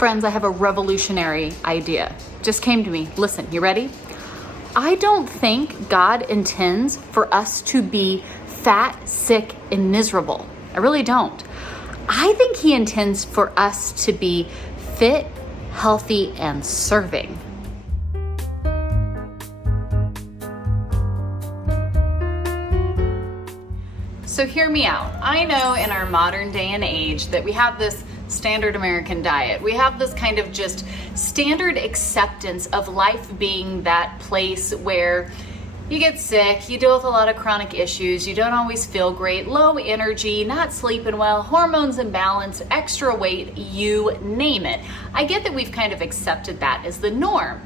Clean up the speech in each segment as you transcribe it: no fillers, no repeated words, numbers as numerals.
Friends, I have a revolutionary idea. Just came to me. Listen, you ready? I don't think God intends for us to be fat, sick, and miserable. I really don't. I think He intends for us to be fit, healthy, and serving. So hear me out. I know in our modern day and age that we have this standard American diet. We have this kind of just standard acceptance of life being that place where you get sick, you deal with a lot of chronic issues, you don't always feel great, low energy, not sleeping well, hormones imbalanced, extra weight, you name it. I get that we've kind of accepted that as the norm.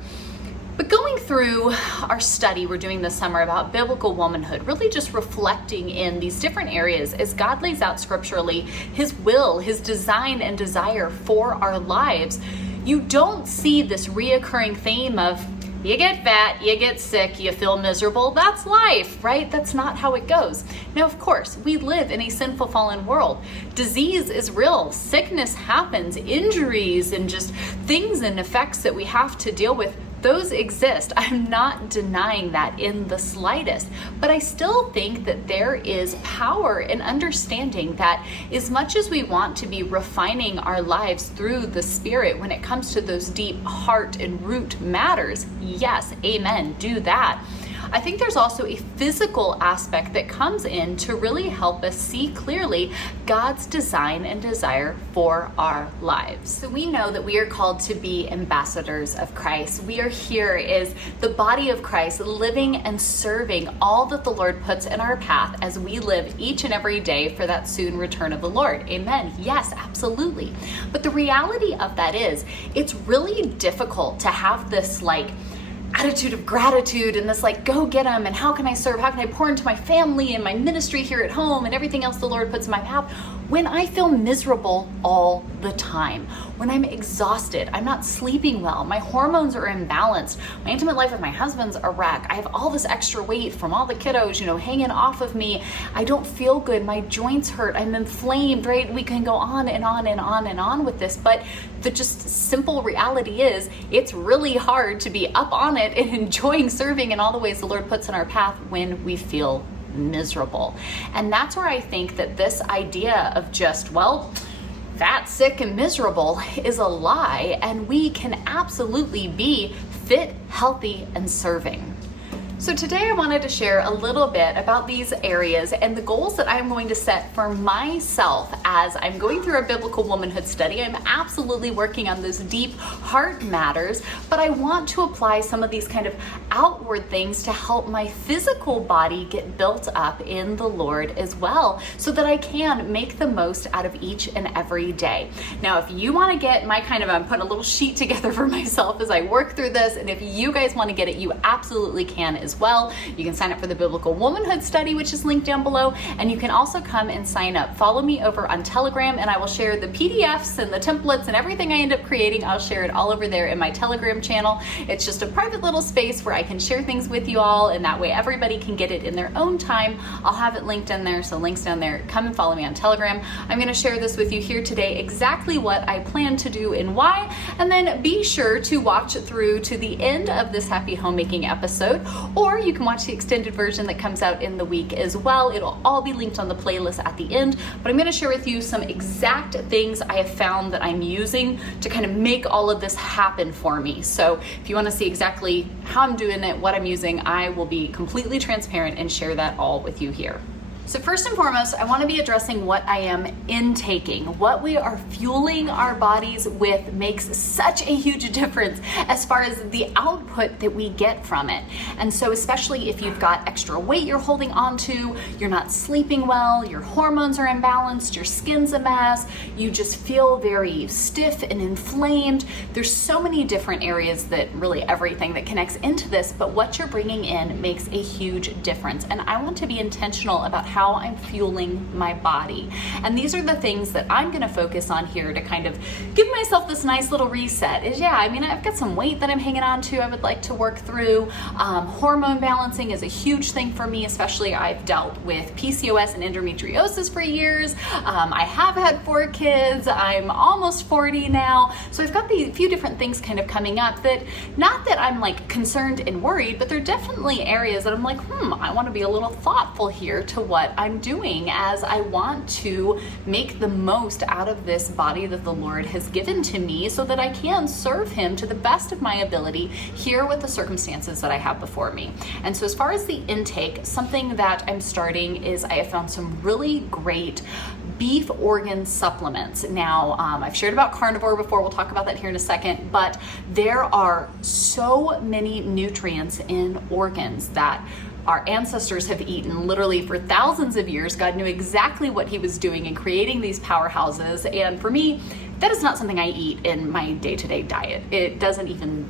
But going through our study we're doing this summer about biblical womanhood, really just reflecting in these different areas as God lays out scripturally His will, His design and desire for our lives, you don't see this reoccurring theme of you get fat, you get sick, you feel miserable. That's life, right? That's not how it goes. Now, of course, we live in a sinful, fallen world. Disease is real. Sickness happens. Injuries and just things and effects that we have to deal with, those exist. I'm not denying that in the slightest, but I still think that there is power in understanding that as much as we want to be refining our lives through the Spirit when it comes to those deep heart and root matters, yes, amen, do that. I think there's also a physical aspect that comes in to really help us see clearly God's design and desire for our lives. So we know that we are called to be ambassadors of Christ. We are here as the body of Christ, living and serving all that the Lord puts in our path as we live each and every day for that soon return of the Lord. Amen. Yes, absolutely. But the reality of that is, it's really difficult to have this attitude of gratitude and this go get them and how can I serve, how can I pour into my family and my ministry here at home and everything else the Lord puts in my path when I feel miserable all the time, when I'm exhausted, I'm not sleeping well, my hormones are imbalanced, my intimate life with my husband's a wreck, I have all this extra weight from all the kiddos, hanging off of me, I don't feel good, my joints hurt, I'm inflamed, right? We can go on and on and on and on with this, but the just simple reality is it's really hard to be up on it and enjoying serving in all the ways the Lord puts in our path when we feel miserable. And that's where I think that this idea of just, fat, sick, and miserable is a lie, and we can absolutely be fit, healthy, and serving. So today I wanted to share a little bit about these areas and the goals that I'm going to set for myself as I'm going through a biblical womanhood study. I'm absolutely working on those deep heart matters, but I want to apply some of these kind of outward things to help my physical body get built up in the Lord as well, so that I can make the most out of each and every day. Now, if you want to get my I'm putting a little sheet together for myself as I work through this, and if you guys want to get it, you absolutely can as well. You can sign up for the Biblical Womanhood Study, which is linked down below, and you can also come and sign up. Follow me over on Telegram, and I will share the PDFs and the templates and everything I end up creating. I'll share it all over there in my Telegram channel. It's just a private little space where I can share things with you all, and that way everybody can get it in their own time. I'll have it linked in there, so links down there. Come and follow me on Telegram. I'm going to share this with you here today, exactly what I plan to do and why, and then be sure to watch through to the end of this happy homemaking episode, or you can watch the extended version that comes out in the week as well. It'll all be linked on the playlist at the end, but I'm going to share with you some exact things I have found that I'm using to make all of this happen for me. So if you want to see exactly how I'm doing it, what I'm using, I will be completely transparent and share that all with you here. So first and foremost, I want to be addressing what I am intaking. What we are fueling our bodies with makes such a huge difference as far as the output that we get from it. And so especially if you've got extra weight you're holding on to, you're not sleeping well, your hormones are imbalanced, your skin's a mess, you just feel very stiff and inflamed. There's so many different areas that really everything that connects into this, but what you're bringing in makes a huge difference. And I want to be intentional about how I'm fueling my body. And these are the things that I'm gonna focus on here to kind of give myself this nice little reset. I've got some weight that I'm hanging on to, I would like to work through. Hormone balancing is a huge thing for me, especially I've dealt with PCOS and endometriosis for years. I have had 4 kids, I'm almost 40 now. So I've got a few different things kind of coming up that, not that I'm like concerned and worried, but they're definitely areas that I'm like, I want to be a little thoughtful here to what I'm doing, as I want to make the most out of this body that the Lord has given to me so that I can serve Him to the best of my ability here with the circumstances that I have before me. And so as far as the intake, something that I'm starting is I have found some really great beef organ supplements. Now, I've shared about Carnivore before, we'll talk about that here in a second, but there are so many nutrients in organs that our ancestors have eaten literally for thousands of years. God knew exactly what He was doing in creating these powerhouses. And for me, that is not something I eat in my day-to-day diet. It doesn't even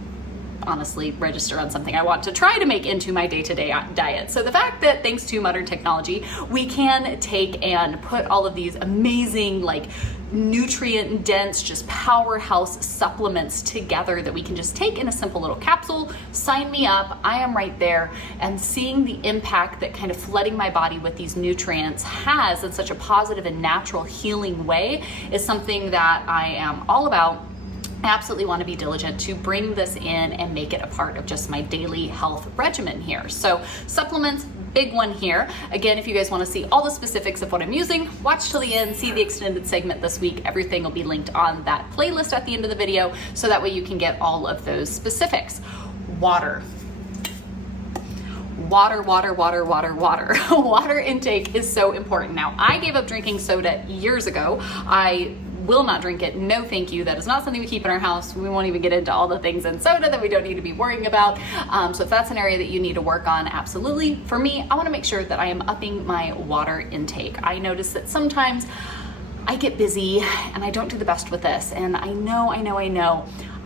honestly register on something I want to try to make into my day-to-day diet. So the fact that thanks to modern technology, we can take and put all of these amazing, like nutrient dense, just powerhouse supplements together that we can just take in a simple little capsule, sign me up, I am right there. And seeing the impact that kind of flooding my body with these nutrients has in such a positive and natural healing way is something that I am all about. I absolutely want to be diligent to bring this in and make it a part of just my daily health regimen here. So supplements, big one here. Again, if you guys want to see all the specifics of what I'm using, watch till the end, see the extended segment this week. Everything will be linked on that playlist at the end of the video, so that way you can get all of those specifics. Water. Water intake is so important. Now, I gave up drinking soda years ago. I will not drink it. No, thank you. That is not something we keep in our house. We won't even get into all the things in soda that we don't need to be worrying about. So if that's an area that you need to work on, absolutely. For me, I want to make sure that I am upping my water intake. I notice that sometimes I get busy and I don't do the best with this. And I know,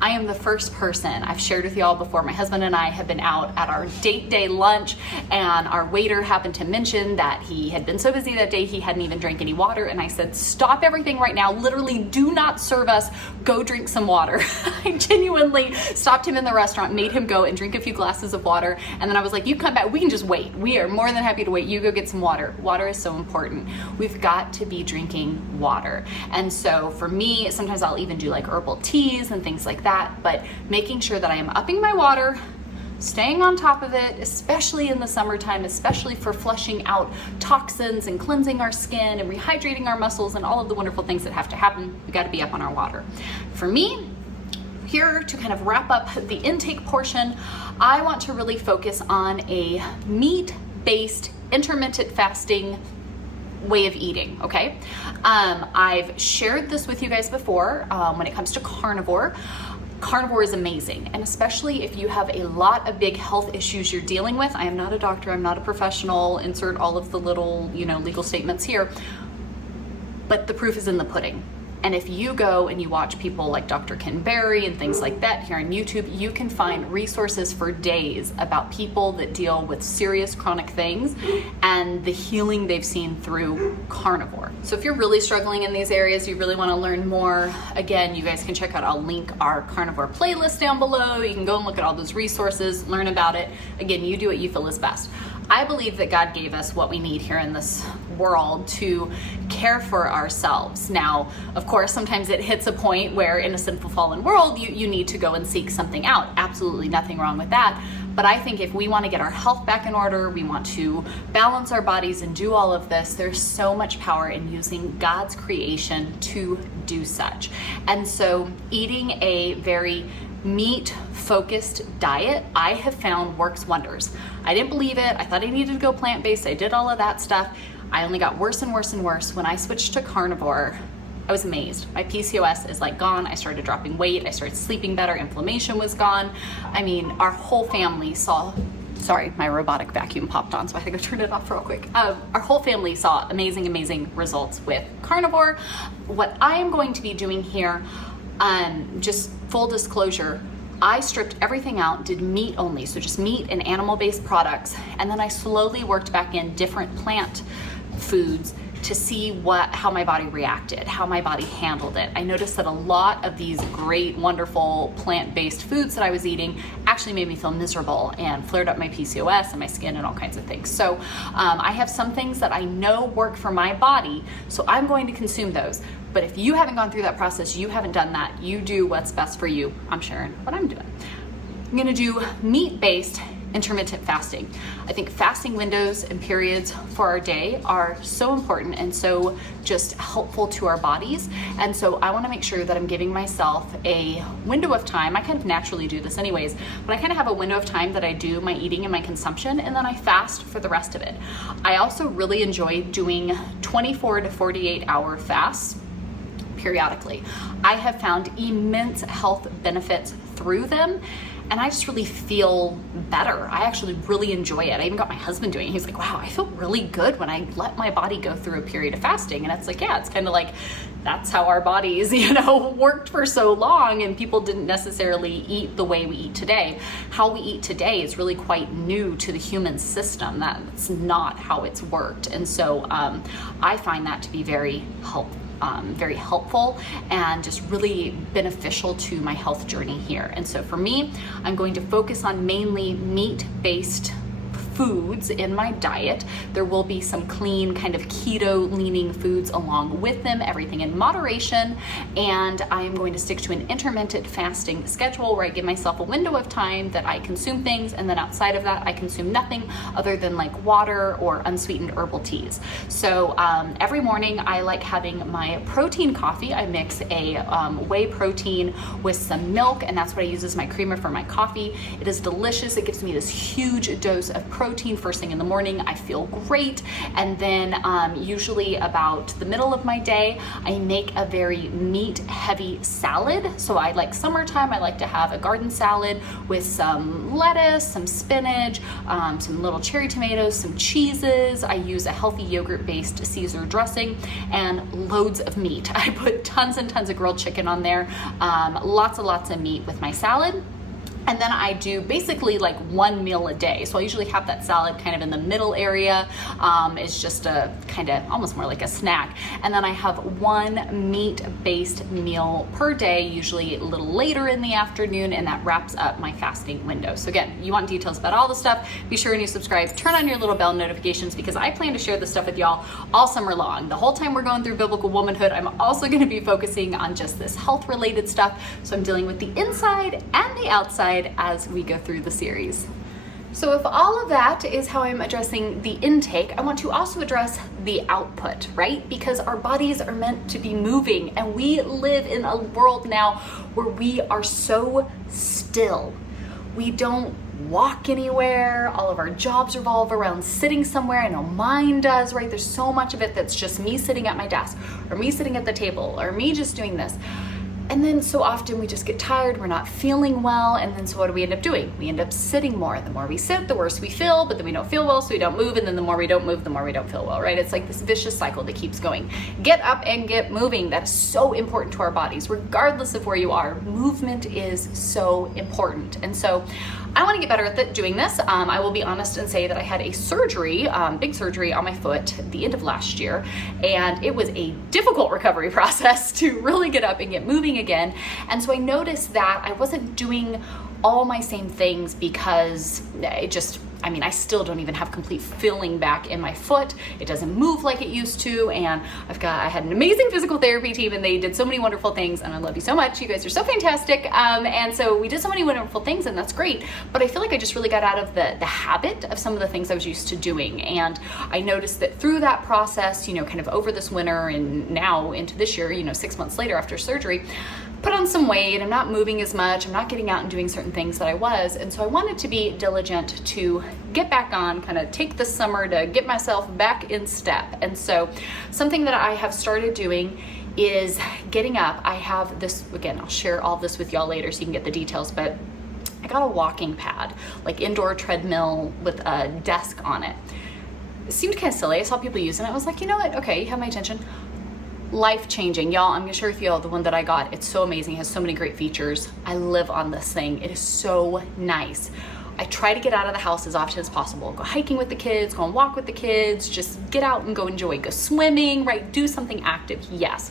I am the first person, I've shared with y'all before, my husband and I have been out at our date day lunch, and our waiter happened to mention that he had been so busy that day he hadn't even drank any water, and I said, stop everything right now, literally do not serve us, go drink some water. I genuinely stopped him in the restaurant, made him go and drink a few glasses of water, and then I was like, you come back, we can just wait. We are more than happy to wait, you go get some water. Water is so important. We've got to be drinking water. And so for me, sometimes I'll even do like herbal teas and things like that, but making sure that I am upping my water, staying on top of it, especially in the summertime, especially for flushing out toxins and cleansing our skin and rehydrating our muscles and all of the wonderful things that have to happen. We got to be up on our water. For me, here to kind of wrap up the intake portion, I want to really focus on a meat-based intermittent fasting way of eating, okay? I've shared this with you guys before when it comes to carnivore. Carnivore is amazing, and especially if you have a lot of big health issues you're dealing with. I am not a doctor, I'm not a professional, insert all of the little, legal statements here, but the proof is in the pudding. And if you go and you watch people like Dr. Ken Berry and things like that here on YouTube, you can find resources for days about people that deal with serious chronic things and the healing they've seen through carnivore. So if you're really struggling in these areas, you really want to learn more, again, you guys can check out, I'll link our carnivore playlist down below. You can go and look at all those resources, learn about it. Again, you do what you feel is best. I believe that God gave us what we need here in this world to care for ourselves. Now, of course, sometimes it hits a point where in a sinful fallen world, you need to go and seek something out. Absolutely nothing wrong with that. But I think if we want to get our health back in order, we want to balance our bodies and do all of this, there's so much power in using God's creation to do such. And so eating a very meat-focused diet, I have found works wonders. I didn't believe it. I thought I needed to go plant-based. I did all of that stuff. I only got worse and worse and worse. When I switched to carnivore, I was amazed. My PCOS is like gone. I started dropping weight. I started sleeping better. Inflammation was gone. I mean, our whole family saw, sorry, my robotic vacuum popped on, so I had to go turn it off real quick. Our whole family saw amazing results with carnivore. What I am going to be doing here, just full disclosure, I stripped everything out, did meat only, so just meat and animal-based products, and then I slowly worked back in different plant foods to see how my body reacted, how my body handled it. I noticed that a lot of these great, wonderful plant-based foods that I was eating actually made me feel miserable and flared up my PCOS and my skin and all kinds of things. So I have some things that I know work for my body, so I'm going to consume those. But if you haven't gone through that process, you haven't done that, you do what's best for you. I'm sharing what I'm doing. I'm gonna do meat-based intermittent fasting. I think fasting windows and periods for our day are so important and so just helpful to our bodies. And so I want to make sure that I'm giving myself a window of time. I kind of naturally do this anyways, but I kind of have a window of time that I do my eating and my consumption, and then I fast for the rest of it. I also really enjoy doing 24 to 48 hour fasts periodically. I have found immense health benefits through them, and I just really feel better. I actually really enjoy it. I even got my husband doing it. He's like, wow, I feel really good when I let my body go through a period of fasting. And it's like, yeah, it's kind of like, that's how our bodies, worked for so long, and people didn't necessarily eat the way we eat today. How we eat today is really quite new to the human system. That's not how it's worked. And so I find that to be very helpful and just really beneficial to my health journey here. And so for me, I'm going to focus on mainly meat-based foods in my diet. There will be some clean kind of keto leaning foods along with them, everything in moderation. And I am going to stick to an intermittent fasting schedule where I give myself a window of time that I consume things, and then outside of that I consume nothing other than like water or unsweetened herbal teas. So every morning I like having my protein coffee. I mix a whey protein with some milk, and that's what I use as my creamer for my coffee. It is delicious. It gives me this huge dose of protein first thing in the morning. I feel great. And then usually about the middle of my day, I make a very meat heavy salad. So I like summertime, I like to have a garden salad with some lettuce, some spinach, some little cherry tomatoes, some cheeses. I use a healthy yogurt based Caesar dressing and loads of meat. I put tons and tons of grilled chicken on there, lots and lots of meat with my salad. And then I do basically like one meal a day. So I usually have that salad kind of in the middle area. It's just a kind of almost more like a snack. And then I have one meat-based meal per day, usually a little later in the afternoon, and that wraps up my fasting window. So again, you want details about all the stuff, be sure and you subscribe, turn on your little bell notifications, because I plan to share this stuff with y'all all summer long. The whole time we're going through Biblical Womanhood, I'm also gonna be focusing on just this health-related stuff. So I'm dealing with the inside and the outside as we go through the series. So if all of that is how I'm addressing the intake, I want to also address the output, right? Because our bodies are meant to be moving, and we live in a world now where we are so still. We don't walk anywhere. All of our jobs revolve around sitting somewhere. I know mine does, right? There's so much of it that's just me sitting at my desk, or me sitting at the table, or me just doing this. And then so often we just get tired, we're not feeling well, and then so what do we end up doing? We end up sitting more. The more we sit, the worse we feel, but then we don't feel well, so we don't move, and then the more we don't move, the more we don't feel well, right? It's like this vicious cycle that keeps going. Get up and get moving. That is so important to our bodies, regardless of where you are. Movement is so important. And so I want to get better at doing this. I will be honest and say that I had a surgery, big surgery on my foot at the end of last year, and it was a difficult recovery process to really get up and get moving again. And so I noticed that I wasn't doing all my same things because I still don't even have complete feeling back in my foot. It doesn't move like it used to. And I had an amazing physical therapy team, and they did so many wonderful things, and I love you so much. You guys are so fantastic. And so we did so many wonderful things, and that's great. But I feel like I just really got out of the habit of some of the things I was used to doing. And I noticed that through that process, kind of over this winter and now into this year, 6 months later after surgery, put on some weight. I'm not moving as much. I'm not getting out and doing certain things that I was. And so I wanted to be diligent to get back on, kind of take the summer to get myself back in step. And so something that I have started doing is getting up. I have this, again, I'll share all this with y'all later so you can get the details, but I got a walking pad, like indoor treadmill with a desk on it. It seemed kind of silly. I saw people using it. I was like, you know what? Okay, you have my attention. Life-changing. Y'all, I'm gonna share with y'all the one that I got. It's so amazing. It has so many great features. I live on this thing. It is so nice. I try to get out of the house as often as possible. Go hiking with the kids, go on walk with the kids, just get out and go enjoy, go swimming, right? Do something active, yes.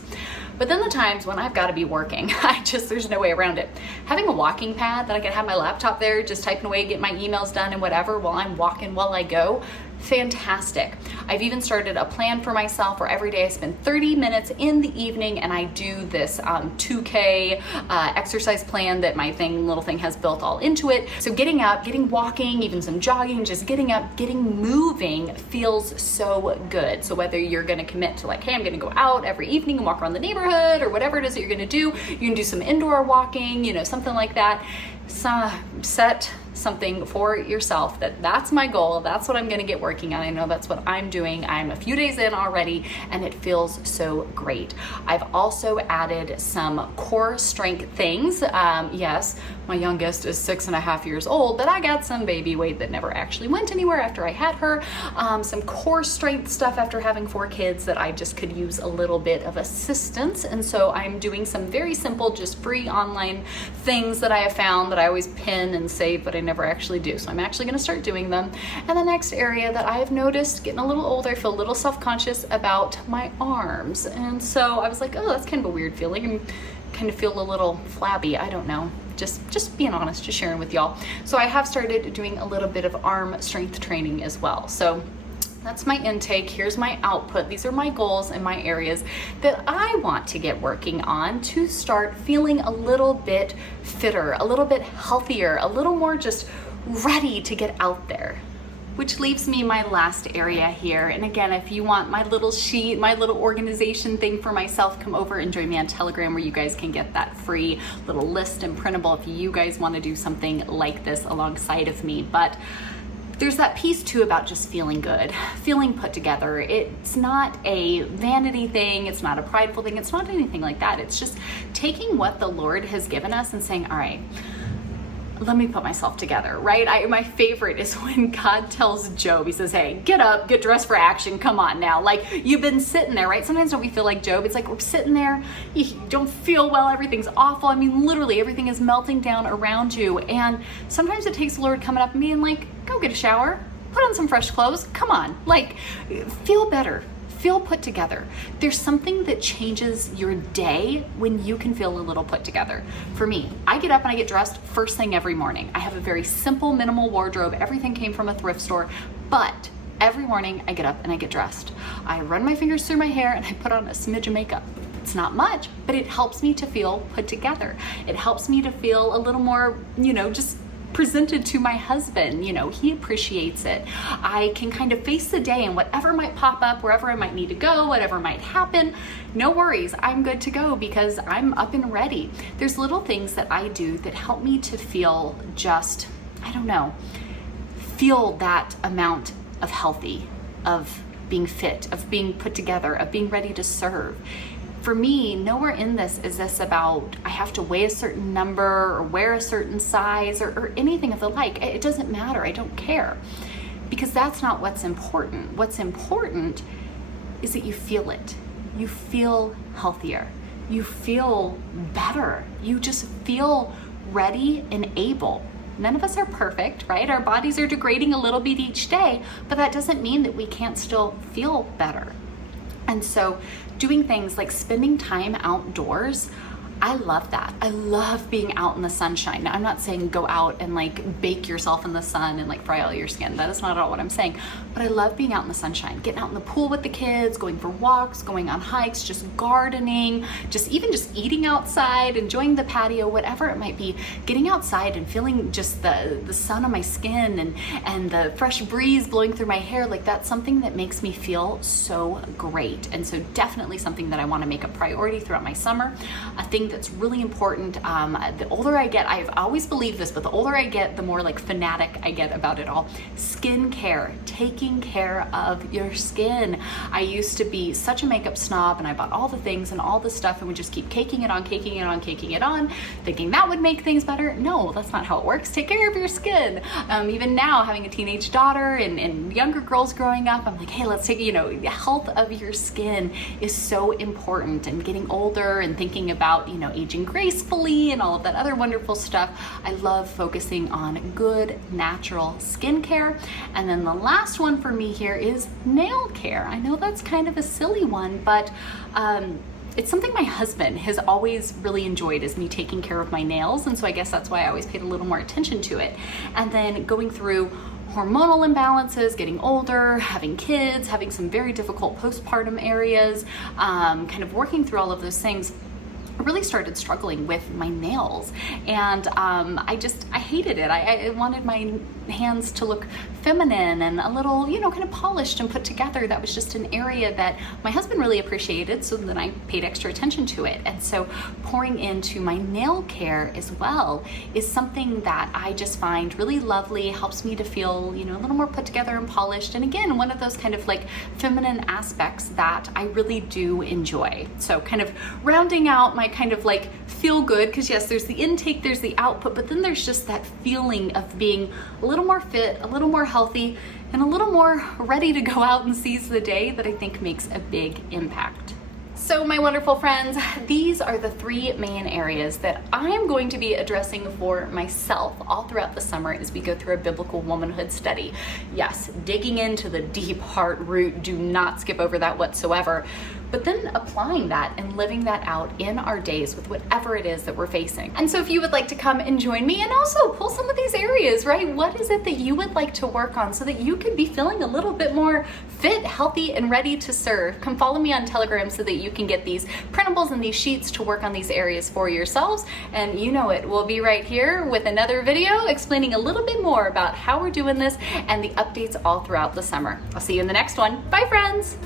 But then the times when I've got to be working, there's no way around it. Having a walking pad that I can have my laptop there, just typing away, get my emails done and whatever while I'm walking while I go, fantastic. I've even started a plan for myself where every day I spend 30 minutes in the evening and I do this 2K exercise plan that my little thing has built all into it. So getting up, getting walking, even some jogging, just getting up, getting moving feels so good. So whether you're gonna commit to like, hey, I'm gonna go out every evening and walk around the neighborhood or whatever it is that you're gonna do, you can do some indoor walking, you know, something like that. So set something for yourself that's my goal, that's what I'm going to get working on. I know that's what I'm doing. I'm a few days in already and it feels so great. I've also added some core strength things. Yes, my youngest is 6.5 years old, but I got some baby weight that never actually went anywhere after I had her. Some core strength stuff after having 4 kids that I just could use a little bit of assistance. And so I'm doing some very simple, just free online things that I have found that I always pin and save, but I never actually do. So I'm actually going to start doing them. And the next area that I have noticed, getting a little older, I feel a little self-conscious about my arms. And so I was like, oh, that's kind of a weird feeling. I kind of feel a little flabby. I don't know. Just being honest, just sharing with y'all. So I have started doing a little bit of arm strength training as well. So that's my intake. Here's my output. These are my goals and my areas that I want to get working on to start feeling a little bit fitter, a little bit healthier, a little more just ready to get out there. Which leaves me my last area here. And again, if you want my little sheet, my little organization thing for myself, come over and join me on Telegram where you guys can get that free little list and printable if you guys want to do something like this alongside of me. But there's that piece too about just feeling good, feeling put together. It's not a vanity thing, it's not a prideful thing, it's not anything like that. It's just taking what the Lord has given us and saying, all right, let me put myself together, right? My favorite is when God tells Job, he says, hey, get up, get dressed for action, come on now. Like, you've been sitting there, right? Sometimes don't we feel like Job? It's like we're sitting there, you don't feel well, everything's awful. I mean, literally everything is melting down around you. And sometimes it takes the Lord coming up and being like, go get a shower, put on some fresh clothes, come on, like, feel better. Feel put together. There's something that changes your day when you can feel a little put together. For me, I get up and I get dressed first thing every morning. I have a very simple, minimal wardrobe. Everything came from a thrift store, but every morning I get up and I get dressed. I run my fingers through my hair and I put on a smidge of makeup. It's not much, but it helps me to feel put together. It helps me to feel a little more, just presented to my husband. He appreciates it. I can kind of face the day and whatever might pop up, wherever I might need to go, whatever might happen, no worries, I'm good to go because I'm up and ready. There's little things that I do that help me to feel just, feel that amount of healthy, of being fit, of being put together, of being ready to serve. For me, nowhere in this is this about I have to weigh a certain number or wear a certain size or anything of the like. It doesn't matter. I don't care because that's not what's important. What's important is that you feel it. You feel healthier. You feel better. You just feel ready and able. None of us are perfect, right? Our bodies are degrading a little bit each day, but that doesn't mean that we can't still feel better. And so doing things like spending time outdoors, I love that. I love being out in the sunshine. Now, I'm not saying go out and like bake yourself in the sun and like fry all your skin. That is not at all what I'm saying. But I love being out in the sunshine, getting out in the pool with the kids, going for walks, going on hikes, just gardening, just eating outside, enjoying the patio, whatever it might be. Getting outside and feeling just the sun on my skin and the fresh breeze blowing through my hair, like that's something that makes me feel so great. And so definitely something that I want to make a priority throughout my summer. A thing that's really important. The older I get, I've always believed this, but the older I get, the more like fanatic I get about it all. Skin care, taking care of your skin. I used to be such a makeup snob and I bought all the things and all the stuff and would just keep caking it on, thinking that would make things better. No, that's not how it works. Take care of your skin. Even now, having a teenage daughter and younger girls growing up, I'm like, hey, let's take, the health of your skin is so important, and getting older and thinking about, aging gracefully and all of that other wonderful stuff, I love focusing on good natural skincare. And then the last one for me here is nail care. I know that's kind of a silly one, but it's something my husband has always really enjoyed, is me taking care of my nails. And so I guess that's why I always paid a little more attention to it. And then going through hormonal imbalances, getting older, having kids, having some very difficult postpartum areas, kind of working through all of those things, I really started struggling with my nails, and I hated it. I wanted my hands to look feminine and a little, kind of polished and put together. That was just an area that my husband really appreciated, so then I paid extra attention to it. And so pouring into my nail care as well is something that I just find really lovely, helps me to feel, a little more put together and polished. And again, one of those kind of like feminine aspects that I really do enjoy. So kind of rounding out my kind of like feel good, because yes, there's the intake, there's the output, but then there's just that feeling of being a little more fit, a little more healthy, and a little more ready to go out and seize the day, that I think makes a big impact. So my wonderful friends, these are the 3 main areas that I am going to be addressing for myself all throughout the summer as we go through a biblical womanhood study. Yes, digging into the deep heart root, do not skip over that whatsoever. But then applying that and living that out in our days with whatever it is that we're facing. And so if you would like to come and join me and also pull some of these areas, right? What is it that you would like to work on so that you could be feeling a little bit more fit, healthy, and ready to serve? Come follow me on Telegram so that you can get these printables and these sheets to work on these areas for yourselves. And you know it, we'll be right here with another video explaining a little bit more about how we're doing this and the updates all throughout the summer. I'll see you in the next one. Bye, friends.